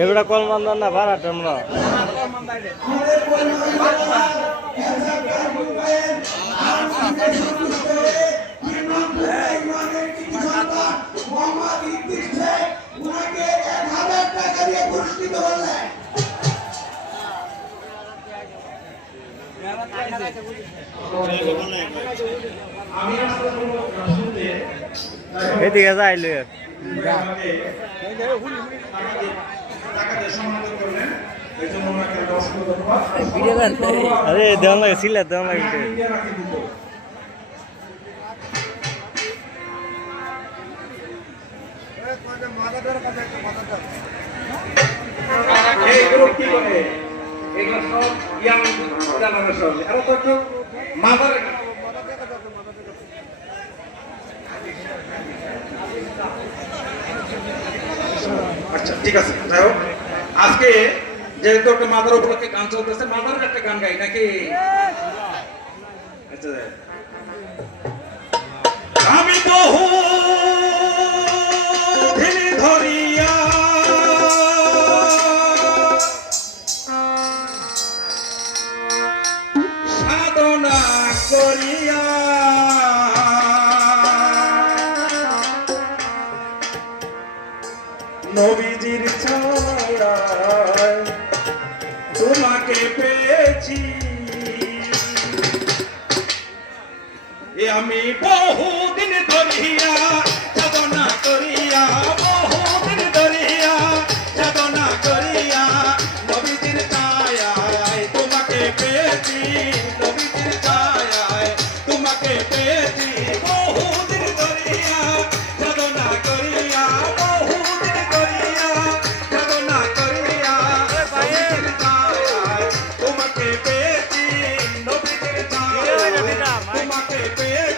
এগুলা কল মান্দার না ভাড়াটা আমরা এদিকে যাইলে আরে দেওয়ান লাগে সিলেট দেওয়ান লাগে আচ্ছা ঠিক আছে যাই হোক আজকে যেহেতু একটা মাদার উপলক্ষে গান চলতেছে মাদারের একটা গান গাই নাকি আচ্ছা আমি বহু দিন ধরিয়া সাধনা করিয়া নবীজির ছায়ায় তোমাকে পেয়েছি আমি বহুদিন ধরিয়া সাধনা করিয়া বহুদিন ধরিয়া সাধনা করিয়া নবীজির ছায়ায় তোমাকে পেয়েছি নবীজির ছায়ায় তোমাকে পেয়েছি বহুদিন ধরিয়া সাধনা করিয়া বহুদিন ধরিয়া সাধনা করিয়া নবীজির ছায়ায় তোমাকে পেয়েছি নবীজির ছায়ায় তোমাকে পেয়েছি